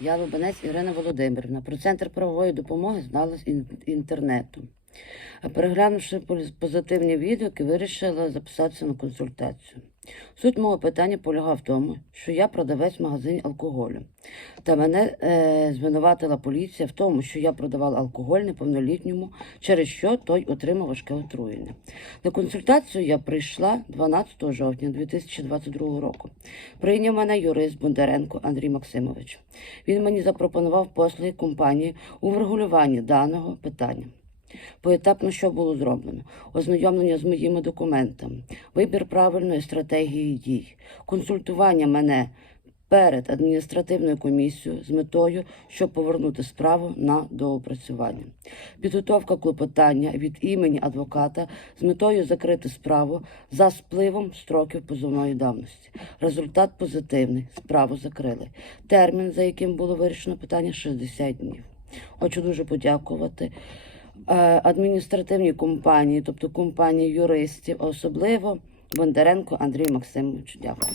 Я Лубанець Ірина Володимирівна. Про центр правової допомоги знала з ін- інтернету. Переглянувши поз- позитивні відгуки, вирішила записатися на консультацію. Суть мого питання полягав в тому, що я продавець в магазині алкоголю. Та мене е, звинуватила поліція в тому, що я продавала алкоголь неповнолітньому, через що той отримав важке отруєння. На консультацію я прийшла 12 жовтня 2022 року. Прийняв мене юрист Бондаренко Андрій Максимович. Він мені запропонував послуги компанії у врегулюванні даного питання. Поетапно, що було зроблено: ознайомлення з моїми документами, вибір правильної стратегії дій, консультування мене перед адміністративною комісією з метою, щоб повернути справу на доопрацювання, підготовка клопотання від імені адвоката з метою закрити справу за спливом строків позовної давності. Результат позитивний. Справу закрили. Термін, за яким було вирішено питання, 60 днів. Хочу дуже подякувати е, адміністративній компанії, тобто компанії юристів, особливо Бондаренко Андрію Максимовичу. Дякую.